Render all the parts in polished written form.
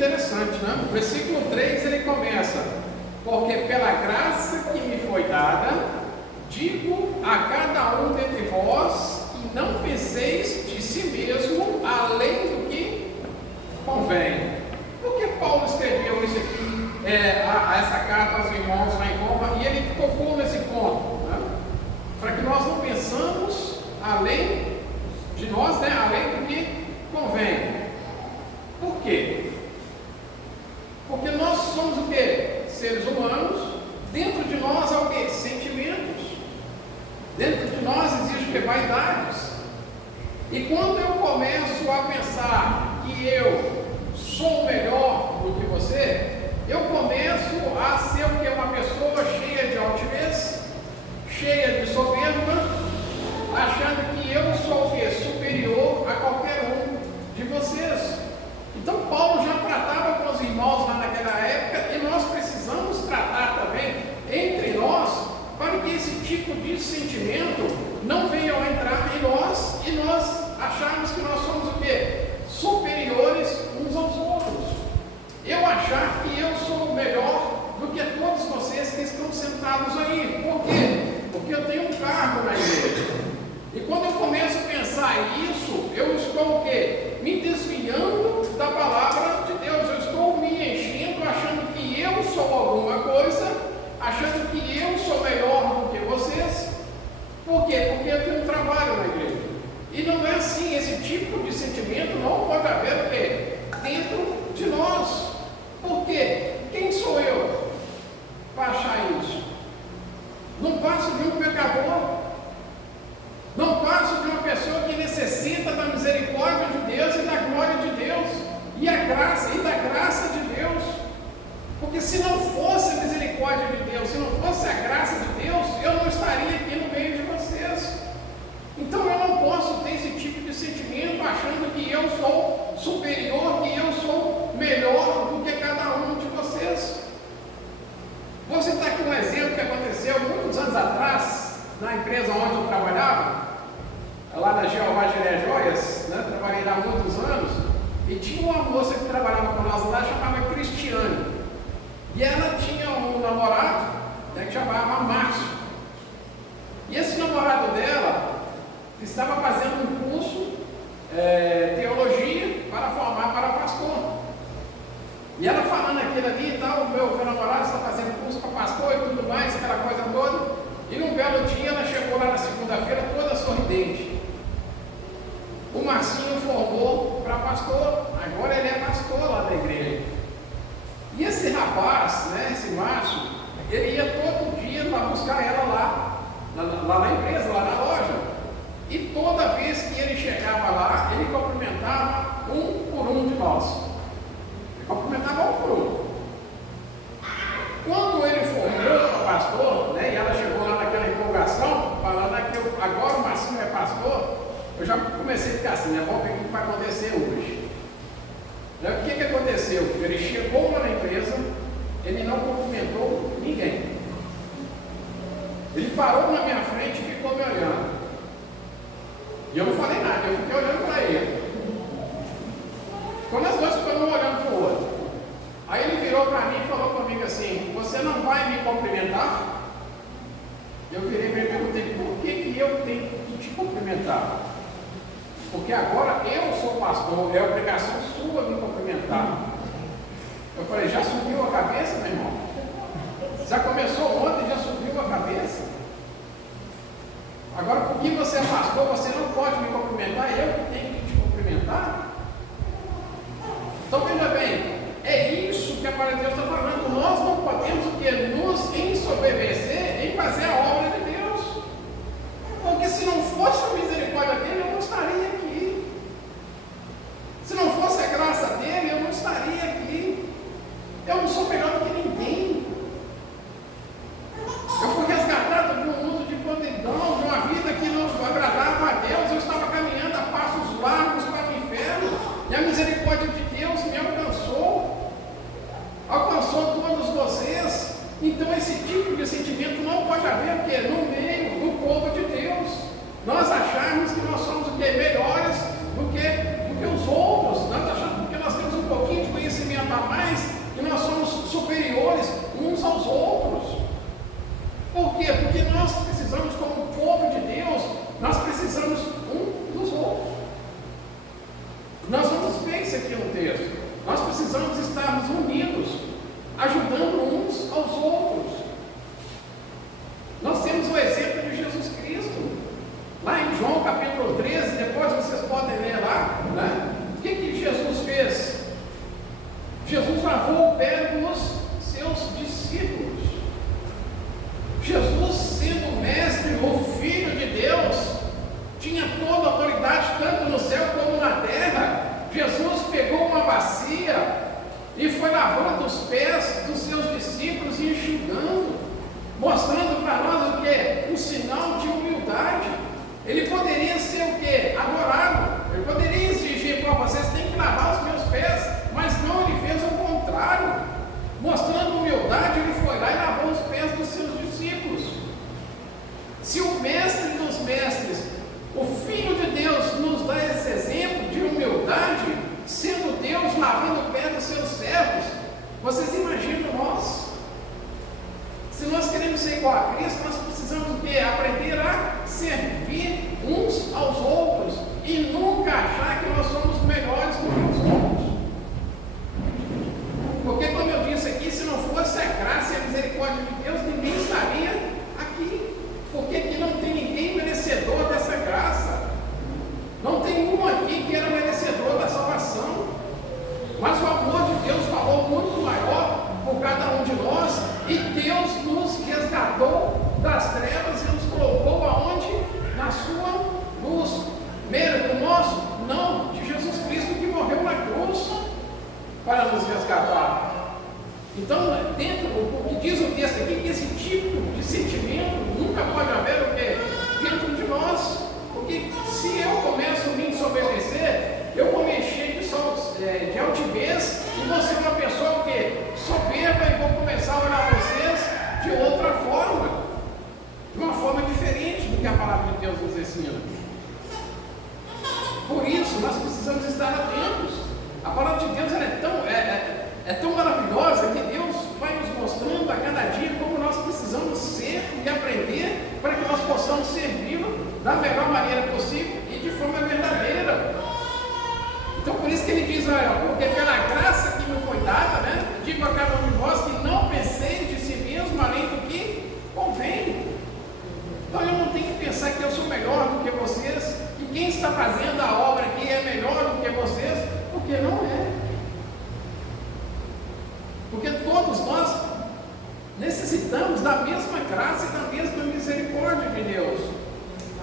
interessante, né? O versículo 3 ele começa: porque pela graça que me foi dada, digo a cada um dentre vós, que não penseis de si mesmo além do que convém. Por que Paulo escreveu isso aqui, essa carta aos irmãos lá em Roma, e ele tocou nesse ponto, né? Para que nós não pensamos além de nós, né? Além do que convém. Por quê? Porque nós somos o quê? Seres humanos. Dentro de nós há o quê? Sentimentos. Dentro de nós existe o quê? Vaidades. E quando eu começo a pensar que eu sou melhor do que você, eu começo a ser o quê? Uma pessoa cheia de altivez, cheia de soberba, achando que eu sou o quê? Superior a qualquer um de vocês. Então Paulo já tratava com os irmãos lá naquela época, e nós precisamos tratar também entre nós, para que esse tipo de sentimento não venha a entrar em nós e nós acharmos que nós somos o quê? Superiores uns aos outros. Eu achar que eu sou melhor do que todos vocês que estão sentados aí. Por quê? Porque eu tenho um cargo na igreja. E quando eu começo a pensar isso, eu estou o quê? Me desviando da palavra de Deus. Eu estou me enchendo, achando que eu sou alguma coisa, achando que eu sou melhor do que vocês. Por quê? Porque eu tenho um trabalho na igreja. E não é assim. Esse tipo de sentimento não pode haver o quê? Dentro de nós. Por quê? Quem sou eu para achar isso? Não passo de um pecador. Não passo de uma pessoa que necessita da misericórdia de Deus e da glória de Deus e da graça de Deus. Porque se não fosse a misericórdia de Deus, se não fosse a graça de Deus, eu não estaria aqui no meio de vocês. Então eu não posso ter esse tipo de sentimento achando que eu sou superior, que eu sou melhor do que cada um de vocês. Vou citar aqui um exemplo que aconteceu muitos anos atrás, na empresa onde eu trabalhava, lá na Jeová Jiré Joias, né? Trabalhei lá há muitos anos, e tinha uma moça que trabalhava com nós lá, chamava Cristiane, e ela tinha um namorado, né, que chamava Márcio, e esse namorado dela estava fazendo um curso teologia para formar para pastor, e ela falando aquilo ali e tal, o meu namorado está fazendo curso para pastor e tudo mais, aquela coisa toda. E num belo dia ela chegou lá na segunda-feira toda sorridente. O Marcinho formou para pastor, agora ele é pastor lá da igreja. E esse rapaz, né, esse Márcio, ele ia todo dia para buscar ela lá na empresa, lá na loja. E toda vez que ele chegava lá, ele cumprimentava um por um de nós. Ele cumprimentava um por um. Quando ele formou para pastor, né, e ela chegou lá naquela empolgação, falando que agora o Marcinho é pastor, eu já comecei a ficar assim, né? Vamos ver o que vai acontecer hoje. O que aconteceu? Ele chegou lá na empresa, ele não cumprimentou ninguém. Ele parou na minha frente e ficou me olhando. E eu não falei nada, eu fiquei olhando para ele. Quando as duas ficamos um olhando para o outro. Aí ele virou para mim e falou comigo assim: você não vai me cumprimentar? Eu virei para ele e perguntei: por que eu tenho que te cumprimentar? Porque agora eu sou pastor, é obrigação sua me cumprimentar. Eu falei: já subiu a cabeça, meu irmão? Já começou ontem, já subiu a cabeça? Agora, porque você é pastor, você não pode me cumprimentar, eu que tenho que te cumprimentar? Então veja bem, é isso que a palavra de Deus está falando. Nós não podemos o quê? Nos ensoberbecer em fazer a obra de Deus. Porque se não fosse a misericórdia dele, eu não estaria aqui. Se não fosse a graça dele, eu não estaria aqui. Eu não sou melhor do que ninguém. Eu fui resgatado de um mundo de podridão, de uma vida que não agradava a Deus. Eu estava caminhando a passos largos para o inferno, e a misericórdia de Deus me alcançou precisamos estarmos unidos, ajudando uns aos outros. Nós temos o exemplo de Jesus Cristo, lá em João capítulo 13, depois vocês podem ler lá, né? O que Jesus fez? Jesus lavou o pé dos seus discípulos. Jesus, sendo mestre, o Filho de Deus, tinha toda a autoridade, tanto no céu como na terra. Jesus pegou uma bacia e foi lavando os pés dos seus discípulos e enxugando, mostrando para nós o que? Um sinal de humildade. Ele poderia ser o que? Adorado. Ele poderia exigir para vocês, tem que lavar os meus pés, mas não, ele fez o contrário. Mostrando humildade, ele foi lá e lavou os pés dos seus discípulos. Se o mestre dos mestres, o Filho de Deus, nos dá esse exemplo de humildade, sendo Deus lavando o pé dos seus servos, vocês imaginam nós? Se nós queremos ser igual a Cristo, nós precisamos o quê? Aprender a servir uns aos outros e nunca achar que nós somos melhores do que os outros. Porque, como eu disse aqui, se não fosse a graça e a misericórdia de Deus, ninguém estaria aqui. Porque aqui não tem ninguém merecedor dessa graça. Não tem um aqui que era merecedor da salvação. Mas o amor de Deus falou muito maior por cada um de nós, e Deus nos resgatou das trevas e nos colocou aonde? Na sua luz. Mérito nosso? Não, de Jesus Cristo que morreu na cruz para nos resgatar. Então, dentro do que diz o texto aqui, que esse tipo de sentimento nunca pode haver o quê? Dentro de nós. Porque se eu começo a me desobedecer, eu vou me encher de altivez e vou ser uma pessoa o quê? Soberba, e vou começar a olhar vocês de outra forma, de uma forma diferente do que a palavra de Deus nos ensina. Por isso, nós precisamos estar atentos. A palavra de Deus ela é tão maravilhosa que Deus vai nos mostrando a cada dia como nós precisamos ser e aprender para que nós possamos servi-lo da melhor maneira possível e de forma verdadeira. Então, por isso que ele diz, olha, porque pela graça que me foi dada, né, digo a cada um de vós que não penseis de si mesmo além do que convém. Então, eu não tenho que pensar que eu sou melhor do que vocês, que quem está fazendo a obra aqui é melhor do que vocês, porque não é. Porque todos nós necessitamos da mesma graça e da mesma misericórdia de Deus.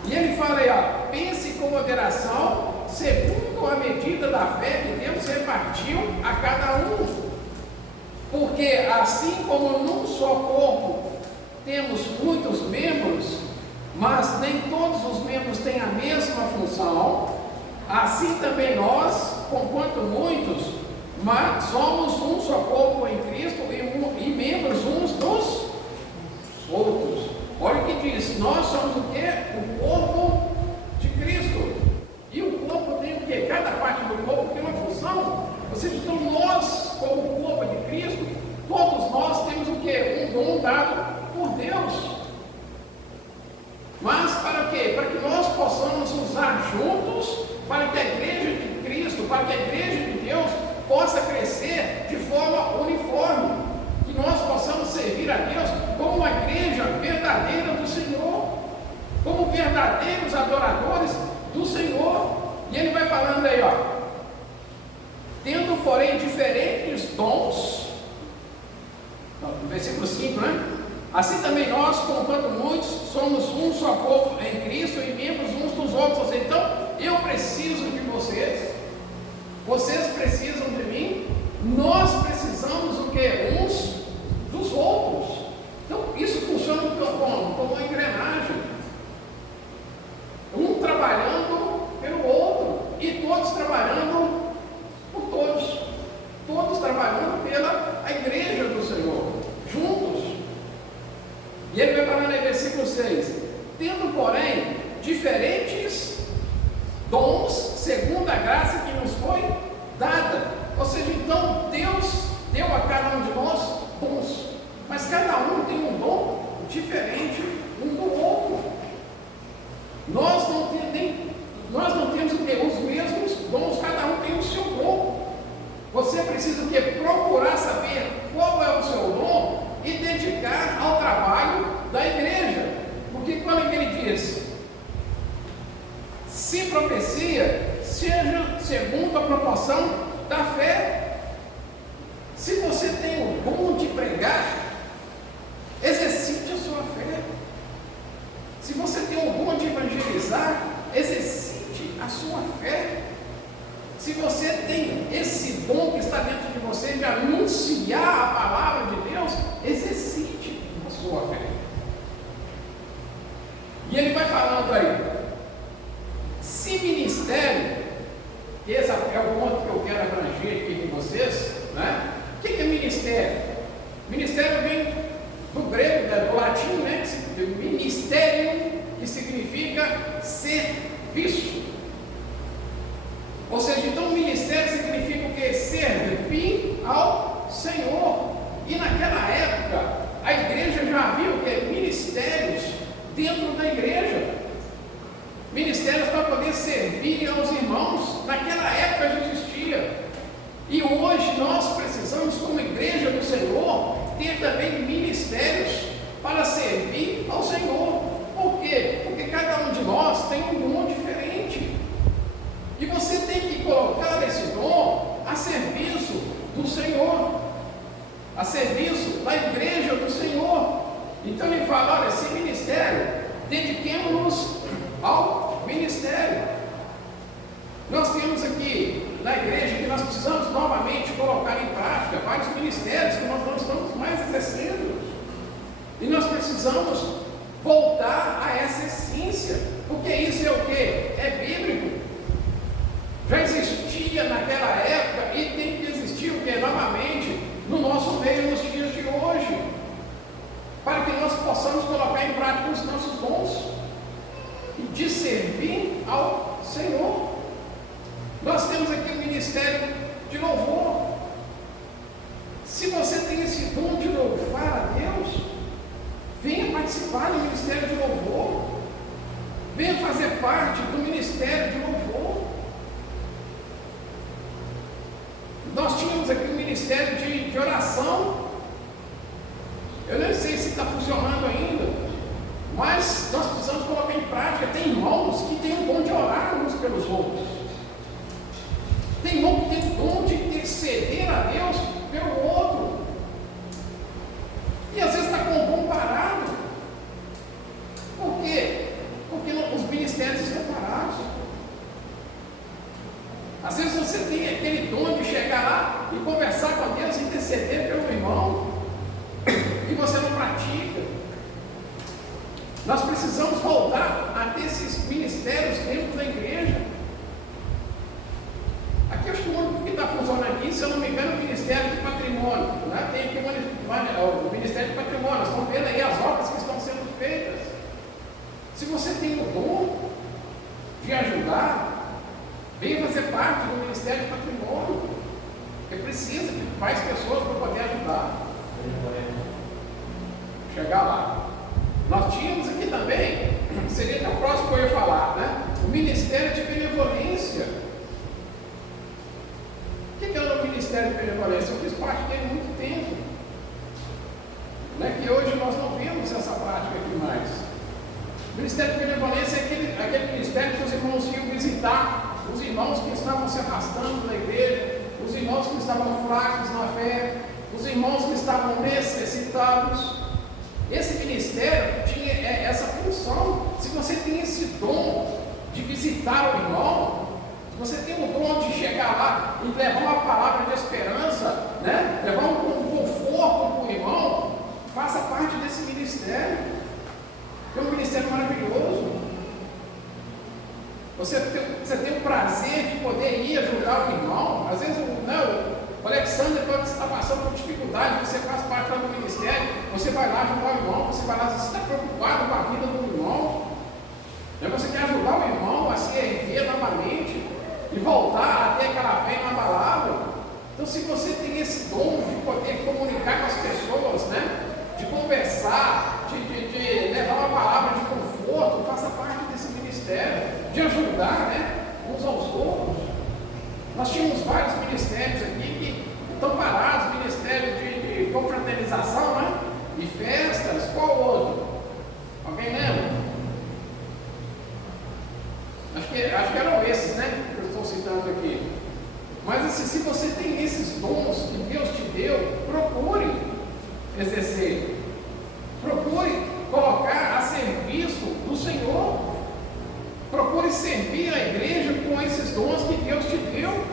E ele fala aí, ó, pense com moderação, segundo a medida da fé que Deus repartiu a cada um. Porque assim como num só corpo temos muitos membros, mas nem todos os membros têm a mesma função, assim também nós, conquanto muitos, mas somos um só corpo em Cristo e membros uns dos outros. Olha o que diz, nós somos o quê? O corpo de Cristo. E o corpo tem o quê? Cada parte do corpo tem uma função. Ou seja, então nós, como corpo de Cristo, todos nós temos o quê? Um dom dado por Deus. Mas para quê? Para que nós possamos usar juntos, para que a igreja de Cristo, para que a igreja de Deus possa crescer de forma uniforme. Que nós possamos servir a Deus como uma igreja verdadeira do Senhor, como verdadeiros adoradores do Senhor. E ele vai falando aí, ó, tendo porém diferentes dons, no versículo 5, né? Assim também nós, conquanto muitos, somos um só corpo em Cristo e membros uns dos outros. Então, eu preciso de vocês, vocês precisam de mim, nós precisamos o quê? Uns dos outros. Então, isso funciona como uma engrenagem. Um trabalhando pelo outro e todos trabalhando por todos. Todos trabalhando pela igreja do Senhor, juntos. E ele vai falando em versículo 6, tendo porém diferentes dons, segundo a graça que nos foi dada. Ou seja, então Deus deu a cada um de nós dons, mas cada um tem um dom diferente um do outro. Nós não temos os mesmos dons, cada um tem o seu dom. Você Você precisa o quê? Procurar saber qual é o seu dom e dedicar ao trabalho da igreja. Porque quando ele diz, se profecia, seja segundo a proporção da fé. Se você tem o dom de pregar, exercite a sua fé. Se você tem o dom de evangelizar, exercite a sua fé. Se você tem esse dom que está dentro de você de anunciar a palavra de Deus, exercite a sua fé. E ele vai falando aí, se ministério, esse é o ponto que eu quero abranger aqui com vocês, né? O que é ministério? Ministério vem do grego, do latim, né? Do ministério, que significa serviço. Ou seja, então ministério significa o quê? Servir ao Senhor. E naquela época, a igreja já havia o quê? Ministérios dentro da igreja. Ministérios para poder servir aos irmãos. Naquela época já existia. E hoje nós precisamos, como igreja do Senhor, ter também ministérios para servir ao Senhor. Por quê? Porque cada um de nós tem um dom diferente. E você tem que colocar esse dom a serviço do Senhor, a serviço da igreja do Senhor. Então ele fala, olha, esse ministério, dediquemos-nos ao ministério. Nós temos aqui na igreja que nós precisamos novamente colocar em prática vários ministérios que nós não estamos mais exercendo. E nós precisamos voltar a essa essência, porque isso é o que? É bíblico. Já existia naquela época e tem que existir o que? Novamente no nosso meio nos dias de hoje, para que nós possamos colocar em prática os nossos dons e de servir ao Senhor. Nós temos aqui o ministério de louvor. Se você tem esse dom de louvar a Deus, venha participar do ministério de louvor, venha fazer parte do ministério de louvor. Nós tínhamos aqui o ministério de oração. Eu não sei se está funcionando ainda, mas nós precisamos colocar em prática. Tem irmãos que têm o dom de orar uns pelos outros. Tem irmão que tem o dom de interceder a Deus pelo outro. E às vezes está com o dom parado. Por quê? Porque os ministérios estão parados. Às vezes você tem aquele dom de chegar lá e conversar com Deus, interceder pelo irmão, e você não pratica. Nós precisamos voltar a ter esses ministérios dentro da igreja. Aqui acho que o único que está funcionando aqui, se eu não me engano, é o Ministério de Patrimônio. Né? Tem aqui o Ministério de Patrimônio, nós estamos vendo aí as obras que estão sendo feitas. Se você tem o dom de ajudar, venha fazer parte do Ministério de Patrimônio, porque precisa de mais pessoas para poder ajudar. Chegar lá. Nós tínhamos aqui também, seria até o próximo que eu ia falar, né? O Ministério de Benevolência. O que é o Ministério de Benevolência? Eu fiz parte dele há muito tempo. Né? Que hoje nós não vemos essa prática aqui mais. O Ministério de Benevolência é aquele ministério que os irmãos iam visitar, os irmãos que estavam se afastando da igreja, os irmãos que estavam fracos na fé, os irmãos que estavam necessitados. Esse ministério tinha essa função. Se você tem esse dom de visitar o irmão, se você tem o dom de chegar lá e levar uma palavra de esperança, né? Levar um conforto para o irmão, faça parte desse ministério. É um ministério maravilhoso. Você tem o prazer de poder ir ajudar o irmão. Às vezes o Alexandre, quando você está passando por dificuldade, você faz parte lá do ministério, você vai lá ajudar o irmão, você vai lá, você está preocupado com a vida do irmão, né? Você quer ajudar o irmão a se erguer novamente e voltar a ter aquela fé inabalável. Então, se você tem esse dom de poder comunicar com as pessoas, né? De conversar, de levar uma palavra de conforto, faça parte desse ministério, de ajudar, né? Uns aos outros. Nós tínhamos vários ministérios aqui deu, procure exercer. Procure colocar a serviço do Senhor. Procure servir a igreja com esses dons que Deus te deu.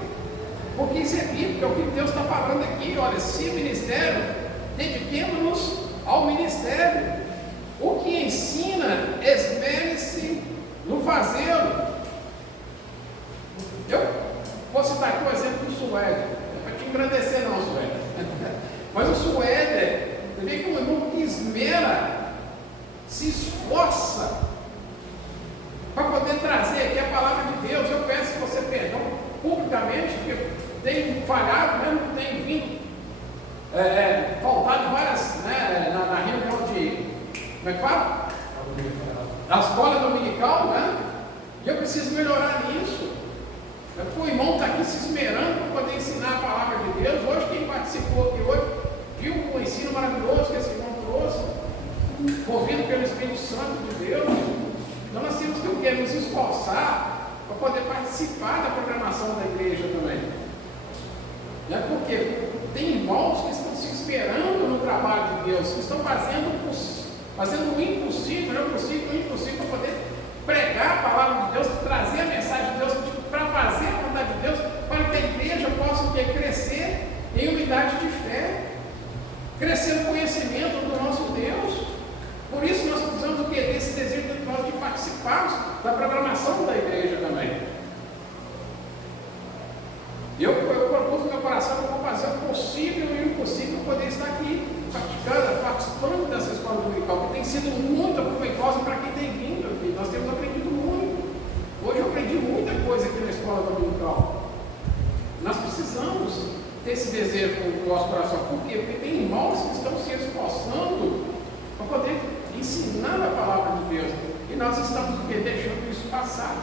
Porque isso é bíblico, é o que Deus está falando aqui. Olha, se ministério, dediquemos-nos ao ministério. O que ensina, esmere-se no fazê-lo. Eu vou citar aqui o exemplo do Suéder. Não é para te engrandecer não, Suéder. Mas o Suéder, você vê que o irmão esmera, se esforça para poder trazer aqui a palavra de Deus. Eu peço que você perdão publicamente, porque tem falhado, né? Tem vindo faltado várias, né, na reunião de, como é que fala? A escola dominical, né? E eu preciso melhorar nisso. O irmão está aqui se esmerando para poder ensinar a palavra de Deus. Hoje, quem participou aqui hoje, viu o ensino maravilhoso que esse irmão trouxe, movido pelo Espírito Santo de Deus. Então nós temos que nos esforçar para poder participar da programação da igreja também. Porque tem irmãos que estão se esperando no trabalho de Deus, que estão fazendo o impossível, o impossível para poder pregar a palavra de Deus, trazer a mensagem de Deus, para fazer a vontade de Deus, para que a igreja possa crescer em unidade de fé, crescer no conhecimento do nosso Deus. Por isso nós precisamos desse desejo de participarmos da programação da igreja também. Eu propus no meu coração que eu vou fazer o possível e o impossível para poder estar aqui praticando, participando dessa escola dominical, que tem sido muito proveitosa para quem tem vindo aqui. Nós temos aprendido muito. Hoje eu aprendi muita coisa aqui na escola dominical. Nós precisamos ter esse desejo no nosso coração. Por quê? Porque tem irmãos que estão se esforçando para poder ensinar a palavra de Deus. E nós estamos deixando isso passar.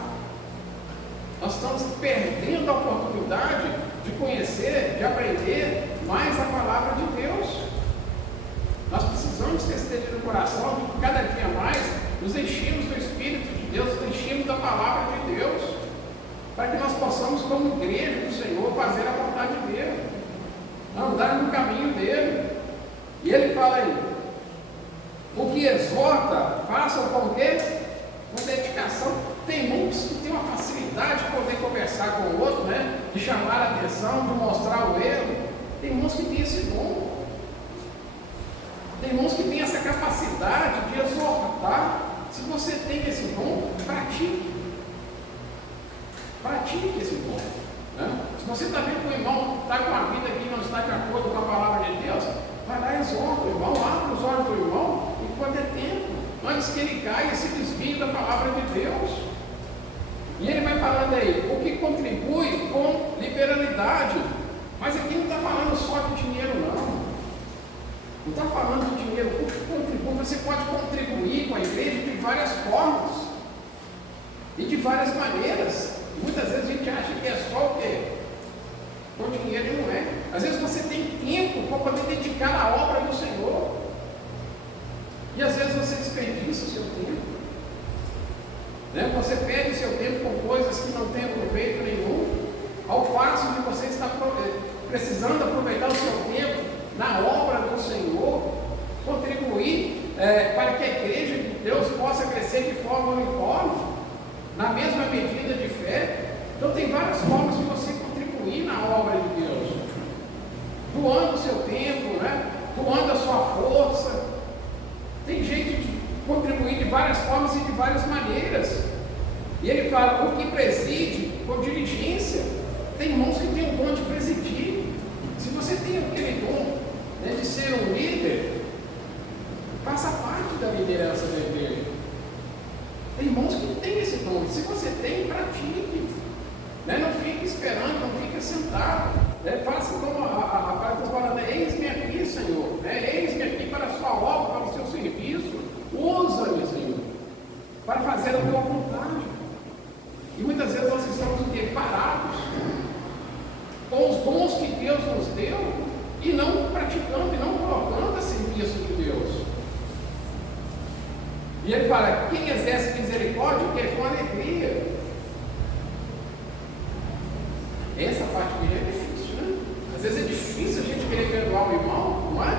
Nós estamos perdendo a oportunidade de conhecer, de aprender mais a palavra de Deus. Nós precisamos ter esse desejo no coração de que cada dia mais nos enchemos do Espírito de Deus, nos enchemos da palavra de Deus, para que nós possamos, como igreja do Senhor, fazer a vontade dele, andar no caminho dele. E ele fala aí, o que exorta, façam com o quê? Com dedicação. Tem muitos que têm uma facilidade de poder conversar com o outro, né? De chamar a atenção, de mostrar o erro. Tem irmãos que têm esse dom. Tem irmãos que têm essa capacidade de exortar. Se você tem esse dom, pratique. Pratique esse dom. Né? Se você está vendo que o irmão está com a vida que não está de acordo com a palavra de Deus, vai lá e exorta o irmão, abre os olhos do irmão, enquanto é tempo, antes que ele caia e se desvie da palavra de Deus. E ele vai falando aí, o que contribui com liberalidade. Mas aqui não está falando só de dinheiro, não. Não está falando de dinheiro. O que contribui, você pode contribuir com a igreja de várias formas e de várias maneiras. Muitas vezes a gente acha que é só o quê? Com dinheiro, e não é. Às vezes você tem tempo para poder dedicar à obra do Senhor. E às vezes você desperdiça o seu tempo. Né? Você perde o seu tempo com coisas que não têm proveito nenhum, ao passo de você estar precisando aproveitar o seu tempo na obra do Senhor, contribuir para que a igreja de Deus possa crescer de forma uniforme, na mesma medida de fé. Então tem várias formas de você contribuir na obra de Deus, doando o seu tempo, né? Doando a sua força. Tem jeito de contribuir de várias formas e de várias maneiras. E ele fala, o que preside com diligência. Tem irmãos que têm o dom de presidir. Se você tem aquele dom, né, de ser um líder, faça parte da liderança da igreja. Tem irmãos que têm esse dom. Se você tem, pratique. Né? Não fique esperando, não fique sentado. Né? Faça como a palavra está falando, eis-me aqui, Senhor. Né? Eis-me aqui para a sua obra, para o seu serviço. Usa-me, Senhor, para fazer a tua vontade. E muitas vezes nós estamos parados com os dons que Deus nos deu e não praticando e não colocando a serviço de Deus. E ele fala, quem exerce misericórdia quer com alegria. Essa parte dele é difícil, né? Às vezes é difícil a gente querer perdoar elogiar o irmão, não é?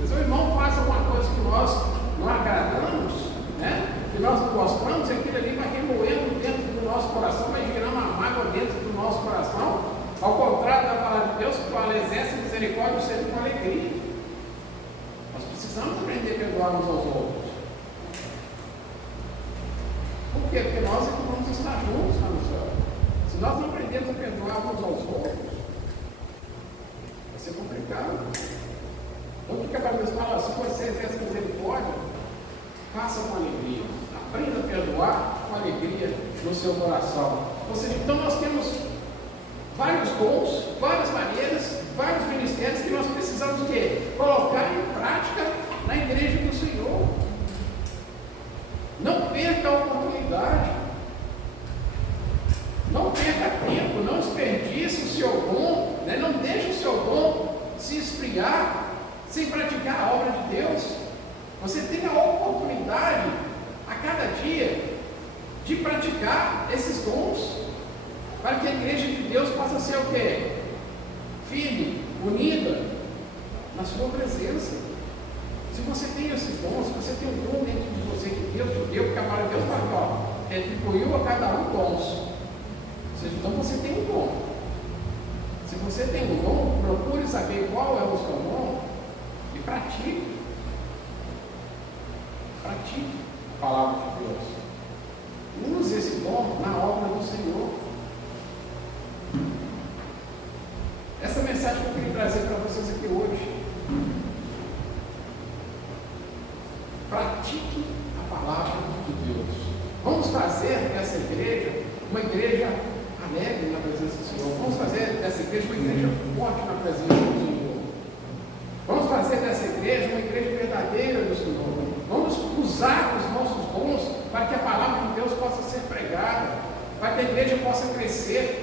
Mas o irmão faz alguma coisa que nós não agradamos, né? Que nós não gostamos, aquilo ali vai remoendo dentro do nosso coração, vai gerando uma mágoa dentro do nosso coração. Ao contrário da palavra de Deus, que fala, exerce misericórdia sempre com alegria. Nós precisamos aprender a perdoar uns aos outros. Por quê? Porque nós é que vamos estar juntos lá no céu. Se nós não aprendermos a perdoar uns aos outros, vai ser complicado. Então, o que a Bíblia fala? Se você exerce misericórdia, faça com alegria. Aprenda a perdoar com alegria no seu coração. Ou seja, então nós temos vários dons, várias maneiras, vários ministérios que nós precisamos o quê? Colocar em prática na igreja do Senhor. Não perca a oportunidade. Não perca tempo, não desperdice o seu dom, né? Não deixe o seu dom se esfriar sem praticar a obra de Deus. Você tem a oportunidade a cada dia de praticar esses dons, para que a igreja de Deus possa ser o quê? Firme, unida na sua presença. Se você tem esses dons, se você tem um dom dentro de você que Deus te deu, porque a palavra de Deus fala, retribuiu a cada um dons. Ou seja, então você tem um dom. Se você tem um dom, procure saber qual é o seu dom e pratique. Pratique a palavra de Deus. Use esse dom na obra do Senhor. Essa mensagem que eu queria trazer para vocês aqui hoje. Pratique a palavra de Deus. Vamos fazer dessa igreja uma igreja alegre na presença do Senhor. Vamos fazer dessa igreja uma igreja forte na presença do Senhor. Vamos fazer dessa igreja uma igreja verdadeira do Senhor. Vamos usar os nossos dons para que a palavra de Deus possa ser pregada, para que a igreja possa crescer,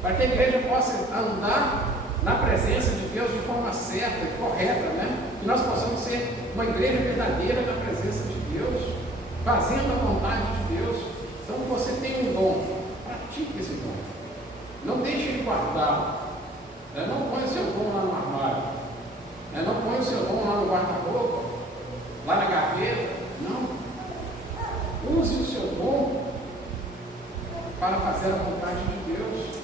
para que a igreja possa andar na presença de Deus de forma certa, correta, né? Que nós possamos ser uma igreja verdadeira na presença de Deus, fazendo a vontade de Deus. Então você tem um dom, pratique esse dom. Não deixe ele guardar, né? Não ponha o seu dom lá no armário, né? Não ponha o seu dom lá no guarda-roupa, lá na gaveta. Não. Use o seu dom para fazer a vontade de Deus.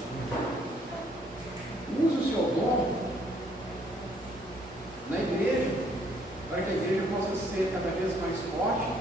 Use o seu dom na igreja, para que a igreja possa ser cada vez mais forte